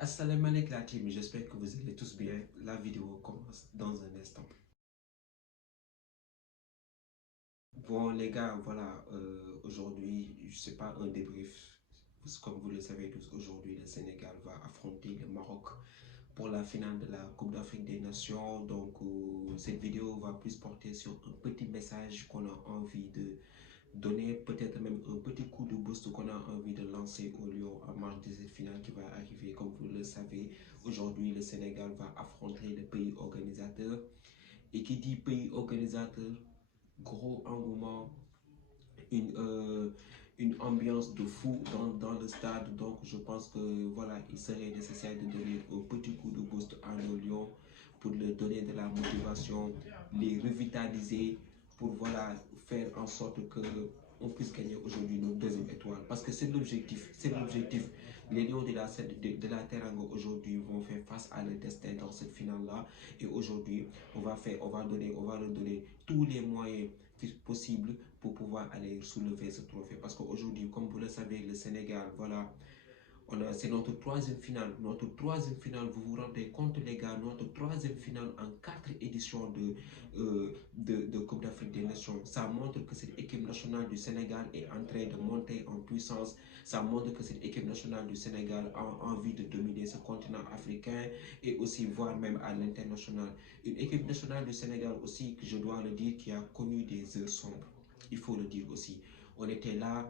Assalamu alaikum la team, j'espère que vous allez tous bien. La vidéo commence dans un instant. Bon les gars, voilà, aujourd'hui, je sais pas, un débrief. Comme vous le savez tous, aujourd'hui le Sénégal va affronter le Maroc pour la finale de la Coupe d'Afrique des Nations. Donc cette vidéo va plus porter sur un petit message qu'on a envie de donner, peut-être même un petit coup de boost qu'on a envie de lancer au Lion en marge de cette finale qui va arriver. Comme vous le savez, aujourd'hui le Sénégal va affronter le pays organisateur. Et qui dit pays organisateur, gros engouement, une, euh, une ambiance de fou dans le stade. Donc je pense que voilà, il serait nécessaire de donner un petit coup de boost à nos Lions pour leur donner de la motivation, les revitaliser, pour voilà, faire en sorte que on puisse gagner aujourd'hui notre deuxième étoile. Parce que c'est l'objectif, c'est l'objectif. Les Lions de la Teranga aujourd'hui vont faire face à leur destin dans cette finale-là. Et aujourd'hui, on va leur donner tous les moyens possibles pour pouvoir aller soulever ce trophée. Parce qu'aujourd'hui, comme vous le savez, le Sénégal, voilà, c'est notre troisième finale. Notre troisième finale, vous vous rendez compte les gars, notre troisième finale en 4 éditions de Coupe d'Afrique des Nations. Ça montre que cette équipe nationale du Sénégal est en train de monter en puissance. Ça montre que cette équipe nationale du Sénégal a envie de dominer ce continent africain et aussi voire même à l'international. Une équipe nationale du Sénégal aussi, que je dois le dire, qui a connu des heures sombres. Il faut le dire aussi. On était là,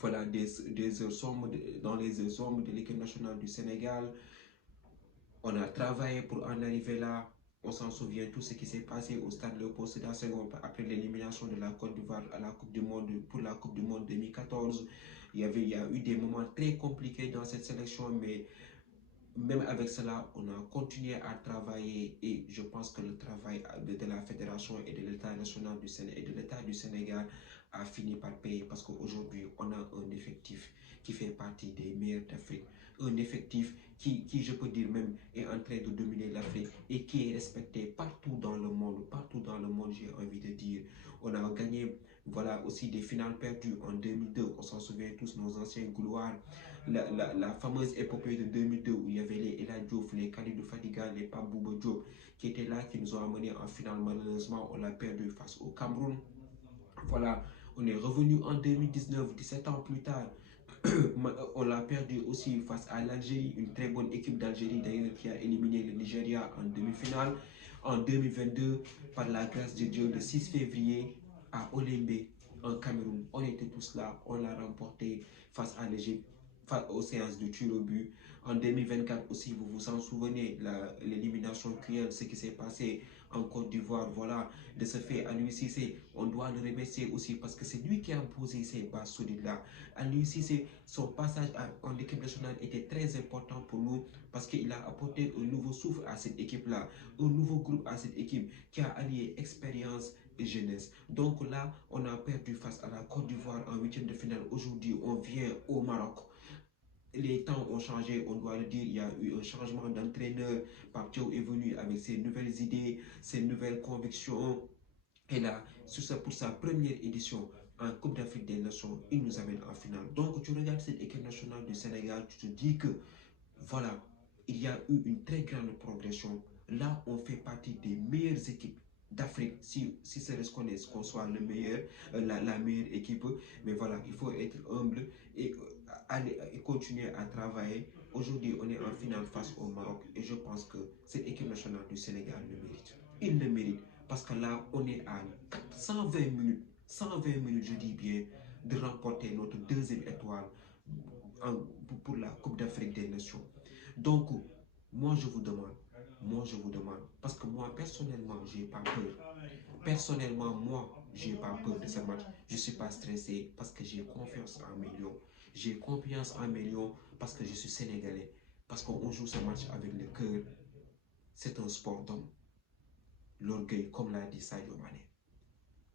voilà, des heures sombres, dans les heures sombres de l'équipe nationale du Sénégal. On a travaillé pour en arriver là. On s'en souvient tout ce qui s'est passé au stade Léopold Sédar Senghor après l'élimination de la Côte d'Ivoire à la Coupe du Monde pour la Coupe du Monde 2014. Il y a eu des moments très compliqués dans cette sélection, mais même avec cela, on a continué à travailler et je pense que le travail de la fédération et de l'État national du Sénégal et de l'État du Sénégal a fini par payer parce qu'aujourd'hui, on a un effectif qui fait partie des meilleurs d'Afrique. Un effectif qui, je peux dire même, est en train de dominer l'Afrique et qui est respecté partout dans le monde, j'ai envie de dire. On a gagné, voilà, aussi des finales perdues en 2002, on s'en souvient tous, nos anciens gloires, la fameuse épopée de 2002 où il y avait les Ela Diouf, les Khalidou Fadiga, les Pape Bouba Diop qui étaient là, qui nous ont amenés en finale. Malheureusement, on l'a perdu face au Cameroun. Voilà, on est revenu en 2019, 17 ans plus tard. On l'a perdu aussi face à l'Algérie, une très bonne équipe d'Algérie d'ailleurs qui a éliminé le Nigeria en demi-finale. En 2022, par la grâce de Dieu, le 6 février à Olembe, en Cameroun, on était tous là, on l'a remporté face à l'Égypte, face aux séances de tir au but. En 2024 aussi, vous vous en souvenez, l'élimination cruelle, ce qui s'est passé en Côte d'Ivoire, voilà, de ce fait, à lui Cissé, on doit le remercier aussi parce que c'est lui qui a posé ces bases solides-là. À lui Cissé, son passage en équipe nationale était très important pour nous parce qu'il a apporté un nouveau souffle à cette équipe-là, un nouveau groupe à cette équipe qui a allié expérience et jeunesse. Donc là, on a perdu face à la Côte d'Ivoire en huitième de finale. Aujourd'hui, on vient au Maroc. Les temps ont changé, on doit le dire, il y a eu un changement d'entraîneur. Pape Thiaw est venu avec ses nouvelles idées, ses nouvelles convictions. Et là, pour sa première édition en Coupe d'Afrique des Nations, il nous amène en finale. Donc, tu regardes cette équipe nationale du Sénégal, tu te dis que, voilà, il y a eu une très grande progression. Là, on fait partie des meilleures équipes d'Afrique, si c'est reconnaît qu'on soit le meilleur, la meilleure équipe. Mais voilà, il faut être humble et aller et continuer à travailler. Aujourd'hui, on est en finale face au Maroc et je pense que cette équipe nationale du Sénégal le mérite. Il le mérite parce que là, on est à 120 minutes, je dis bien, de remporter notre deuxième étoile pour la Coupe d'Afrique des Nations. Donc, moi je vous demande, parce que moi personnellement, j'ai pas peur. Personnellement, moi, j'ai pas peur de ce match. Je suis pas stressé parce que j'ai confiance en mes lions. J'ai confiance en mes lions parce que je suis sénégalais. Parce qu'on joue ce match avec le cœur. C'est un sport d'homme. L'orgueil, comme l'a dit Sadio Mané.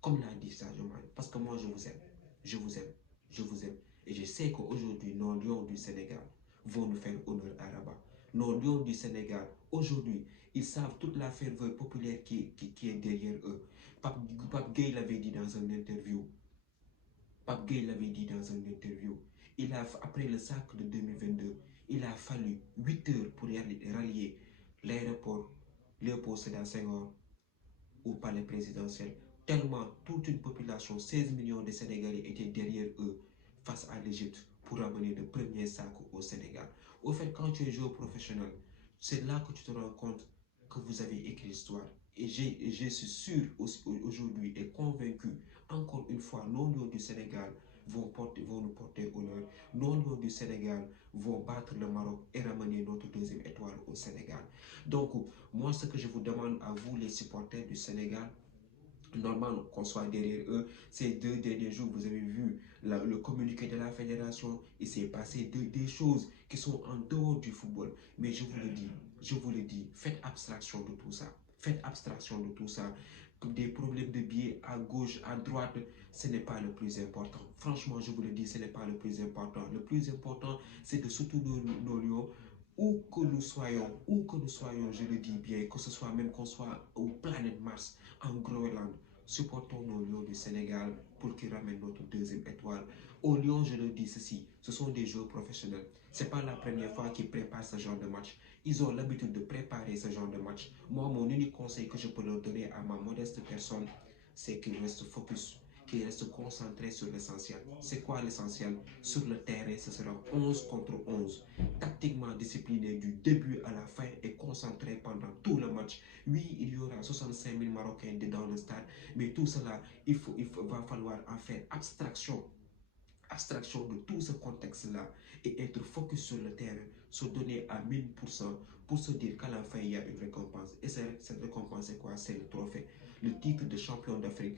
Comme l'a dit Sadio Mané. Parce que moi, je vous aime. Je vous aime. Je vous aime. Et je sais qu'aujourd'hui, nos lions du Sénégal vont nous faire honneur à Rabat. Nos lions du Sénégal, aujourd'hui, ils savent toute la ferveur populaire qui est derrière eux. Pape Gueye l'avait dit dans une interview. Pape Gueye l'avait dit dans une interview. Après le sacre de 2022, Il a fallu 8 heures pour rallier l'aéroport Léopold Sédar Senghor au palais présidentiel, tellement toute une population, 16 millions de Sénégalais étaient derrière eux face à l'Égypte pour amener le premier sac au Sénégal. Au fait, quand tu es joueur professionnel, c'est là que tu te rends compte que vous avez écrit l'histoire. Et je suis sûr aujourd'hui et convaincu, encore une fois, nos lions du Sénégal vont nous porter honneur. Nos lions du Sénégal vont battre le Maroc et ramener notre deuxième étoile au Sénégal. Donc, moi, ce que je vous demande à vous, les supporters du Sénégal, normal qu'on soit derrière eux. Ces 2 derniers jours, vous avez vu le communiqué de la fédération. Il s'est passé des choses qui sont en dehors du football. Mais je vous le dis, faites abstraction de tout ça. Faites abstraction de tout ça. Des problèmes de billets à gauche, à droite, ce n'est pas le plus important. Franchement, je vous le dis, ce n'est pas le plus important. Le plus important, c'est de soutenir nos lions. Où que nous soyons, je le dis bien, que ce soit même qu'on soit au planète Mars, en Groenland, supportons nos lions du Sénégal pour qu'ils ramènent notre deuxième étoile. Aux Lions, je le dis ceci, ce sont des joueurs professionnels. Ce n'est pas la première fois qu'ils préparent ce genre de match. Ils ont l'habitude de préparer ce genre de match. Moi, mon unique conseil que je peux leur donner à ma modeste personne, c'est qu'ils restent focus, qu'ils restent concentrés sur l'essentiel. C'est quoi l'essentiel? Sur le terrain, ce sera 11 contre 11. Tactiquement discipliné du début à la fin et concentré pendant tout le match. Oui, il y aura 65 000 Marocains dans le stade, mais tout cela, va falloir en faire abstraction de tout ce contexte-là et être focus sur le terrain, se donner à 1000% pour se dire qu'à la fin, il y a une récompense. Et cette récompense, c'est quoi? C'est le trophée, le titre de champion d'Afrique,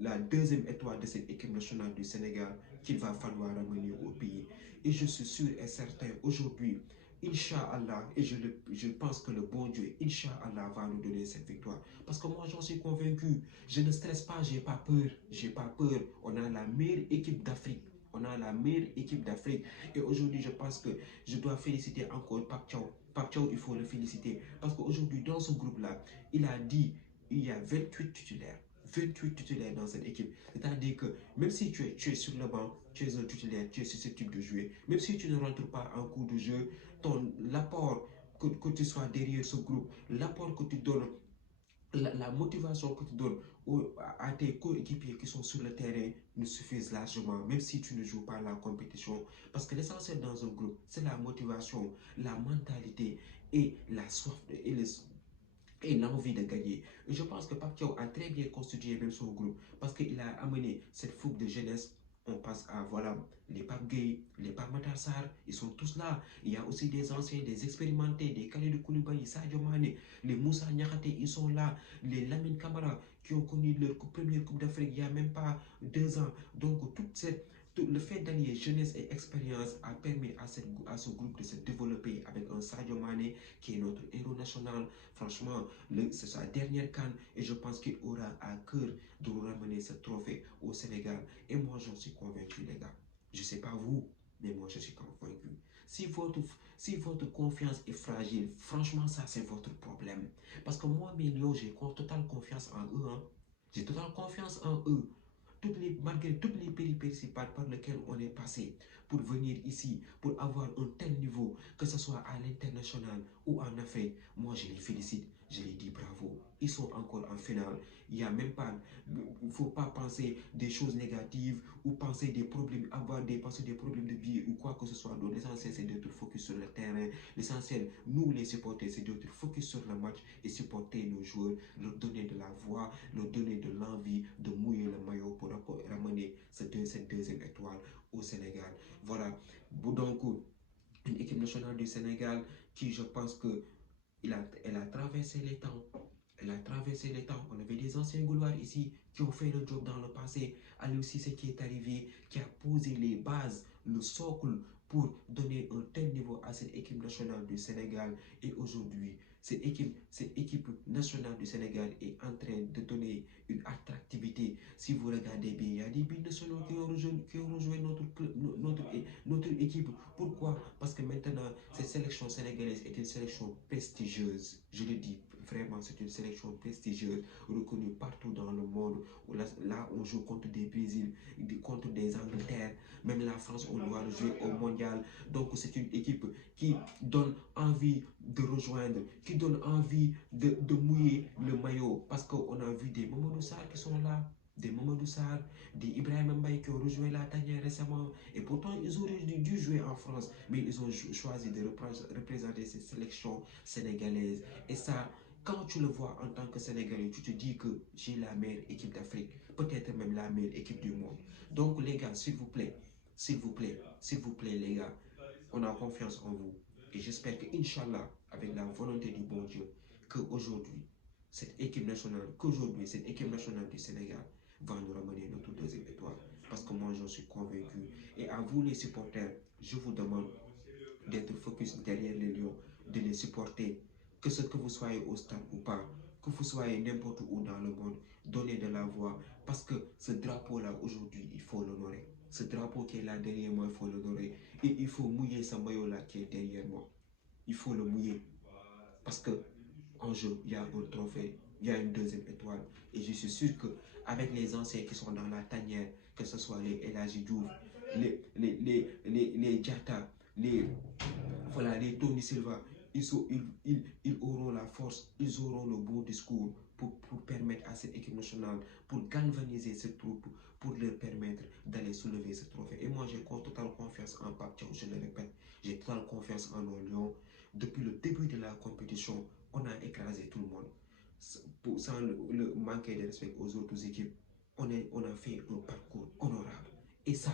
la deuxième étoile de cette équipe nationale du Sénégal qu'il va falloir ramener au pays. Et je suis sûr et certain aujourd'hui, Inch'Allah, et je pense que le bon Dieu, Inch'Allah, va nous donner cette victoire. Parce que moi, j'en suis convaincu. Je ne stresse pas, j'ai pas peur. J'ai pas peur. On a la meilleure équipe d'Afrique. On a la meilleure équipe d'Afrique. Et aujourd'hui, je pense que je dois féliciter encore Pape Thiaw. Pape Thiaw, il faut le féliciter. Parce qu'aujourd'hui, dans ce groupe-là, il a dit il y a 28 titulaires. 28 titulaires dans cette équipe. C'est-à-dire que même si tu es sur le banc, tu es un titulaire, tu es susceptible de jouer. Même si tu ne rentres pas en cours de jeu, l'apport que tu sois derrière ce groupe, l'apport que tu donnes, la motivation que tu donnes à tes coéquipiers qui sont sur le terrain nous suffisent largement, même si tu ne joues pas la compétition. Parce que l'essentiel dans un groupe, c'est la motivation, la mentalité et la soif et l'envie de gagner. Et je pense que Pape Thiaw a très bien constitué même son groupe parce qu'il a amené cette fougue de jeunesse. On passe à voilà les Pape Gueye, les Pape Matar Sarr, ils sont tous là. Il y a aussi des anciens, des expérimentés, des Kalidou Koulibaly, Sadio Mané, les Moussa Niakhaté, ils sont là. Les Lamine Camara qui ont connu leur première Coupe d'Afrique il n'y a même pas 2 ans. Donc le fait d'allier jeunesse et expérience a permis à ce groupe de se développer avec un Sadio Mané qui est notre héros national. Franchement, c'est sa dernière canne et je pense qu'il aura à cœur de ramener ce trophée au Sénégal. Et moi, j'en suis convaincu, les gars. Je ne sais pas vous, mais moi, je suis convaincu. Si votre confiance est fragile, franchement, ça, c'est votre problème. Parce que moi, mes lions, j'ai totale confiance en eux. Hein. J'ai totale confiance en eux. Malgré toutes les péripéties par lesquelles on est passé pour venir ici, pour avoir un tel niveau, que ce soit à l'international ou en Afrique, moi je les félicite, je les dis bravo. Ils sont encore en finale. Il n'y a même pas, il ne faut pas penser des choses négatives ou penser des problèmes, penser des problèmes de billets ou quoi que ce soit. Donc l'essentiel c'est d'être focus sur le terrain. L'essentiel, nous les supporters, c'est d'être focus sur le match et supporter nos joueurs, leur donner de la voix, leur donner de l'envie de mouiller le maillot pour ramener cette deuxième étoile au Sénégal. Voilà. Donc, une équipe nationale du Sénégal qui, je pense que elle a traversé les temps. Elle a traversé les temps. On avait des anciens Gaulois ici qui ont fait le job dans le passé. Aliou Cissé qui est arrivé, qui a posé les bases, le socle pour donner un tel niveau à cette équipe nationale du Sénégal. Et aujourd'hui, cette équipe nationale du Sénégal est en train de donner une attractivité. Si vous regardez bien, il y a des binationaux qui ont rejoint notre équipe. Pourquoi? Parce que maintenant, cette sélection sénégalaise est une sélection prestigieuse. Je le dis vraiment, c'est une sélection prestigieuse, reconnue partout dans le monde. Là, on joue contre des Brésil, contre des Angleterre, même la France, on doit le jouer au mondial. Donc, c'est une équipe qui donne envie de rejoindre, qui donne envie de mouiller le maillot. Parce qu'on a vu des Mamadou Sarr qui sont là, des Mamadou Sarr, des Ibrahim Mbaye qui ont rejoint la tanière récemment. Et pourtant, ils auraient dû jouer en France. Mais ils ont choisi de représenter ces sélections sénégalaises. Et ça, quand tu le vois en tant que Sénégalais, tu te dis que j'ai la meilleure équipe d'Afrique, peut-être même la meilleure équipe du monde. Donc les gars, s'il vous plaît, s'il vous plaît, s'il vous plaît les gars, on a confiance en vous. Et j'espère que, Inch'Allah, avec la volonté du bon Dieu, qu'aujourd'hui, cette équipe nationale du Sénégal va nous ramener notre deuxième étoile. Parce que moi, j'en suis convaincu. Et à vous les supporters, je vous demande d'être focus derrière les Lions, de les supporter, que ce que vous soyez au stade ou pas, que vous soyez n'importe où dans le monde, donnez de la voix, parce que ce drapeau-là, aujourd'hui, il faut l'honorer. Ce drapeau qui est là derrière moi, il faut l'honorer. Et il faut mouiller ce maillot-là qui est derrière moi. Il faut le mouiller. Parce que en jeu, il y a un trophée, il y a une deuxième étoile. Et je suis sûr qu'avec les anciens qui sont dans la tanière, que ce soit les El Hadji Diouf, les Diatta, voilà, les Tony Silva, ils auront la force, ils auront le bon discours pour permettre à cette équipe nationale, pour galvaniser cette troupe, pour leur permettre d'aller soulever ce trophée. Et moi, j'ai totale confiance en Pape Thiaw, je le répète, j'ai totale confiance en nos Lions. Depuis le début de la compétition, on a écrasé tout le monde. Sans le manquer de respect aux autres équipes, on a fait un parcours honorable. Et ça,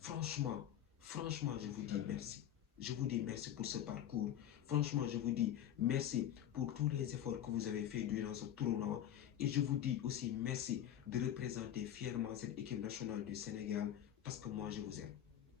franchement, je vous dis merci. Je vous dis merci pour ce parcours. Franchement, je vous dis merci pour tous les efforts que vous avez fait durant ce tournoi. Et je vous dis aussi merci de représenter fièrement cette équipe nationale du Sénégal. Parce que moi, je vous aime.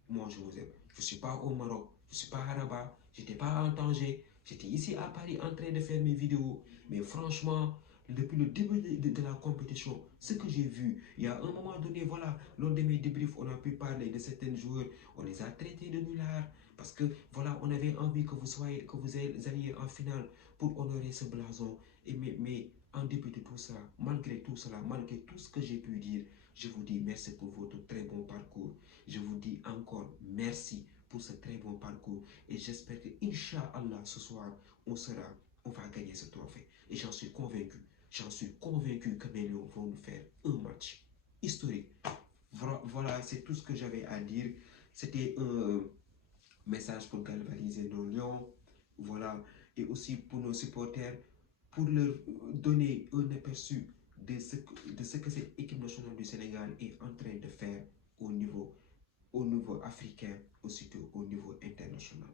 Moi, je vous aime. Je ne suis pas au Maroc, je ne suis pas à Rabat, je n'étais pas en Tanger. J'étais ici à Paris en train de faire mes vidéos. Mais franchement, depuis le début de la compétition, ce que j'ai vu, il y a un moment donné, voilà, lors de mes débriefs, on a pu parler de certains joueurs, on les a traités de nullards. Parce que voilà, on avait envie que vous alliez en finale pour honorer ce blason. Mais en dépit de tout cela, malgré tout ce que j'ai pu dire, je vous dis merci pour votre très bon parcours. Je vous dis encore merci pour ce très bon parcours. Et j'espère que, Inch'Allah, ce soir, on va gagner ce trophée. Et j'en suis convaincu. J'en suis convaincu que mes Lions vont nous faire un match historique. Voilà, c'est tout ce que j'avais à dire. C'était un message pour galvaniser nos Lions. Voilà. Et aussi pour nos supporters, pour leur donner un aperçu de ce que cette équipe nationale du Sénégal est en train de faire au niveau africain, aussi au niveau international.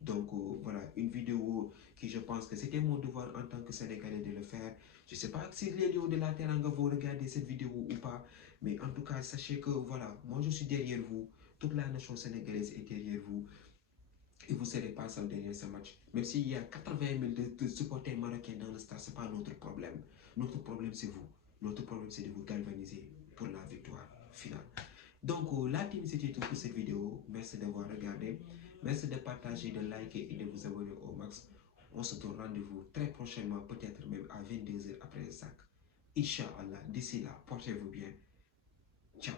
Donc voilà, une vidéo qui je pense que c'était mon devoir en tant que Sénégalais de le faire. Je ne sais pas si les Lions de la Teranga vont regarder cette vidéo ou pas, mais en tout cas, sachez que voilà, moi je suis derrière vous, toute la nation sénégalaise est derrière vous. Et vous ne serez pas seul derrière ce match. Même s'il y a 80 000 de supporters marocains dans le stade, ce n'est pas notre problème. Notre problème, c'est vous. Notre problème, c'est de vous galvaniser pour la victoire finale. Donc, la team, c'était tout pour cette vidéo. Merci d'avoir regardé. Merci de partager, de liker et de vous abonner au max. On se donne rendez-vous très prochainement, peut-être même à 22 h après le sac. Inch'Allah, d'ici là, portez-vous bien. Ciao.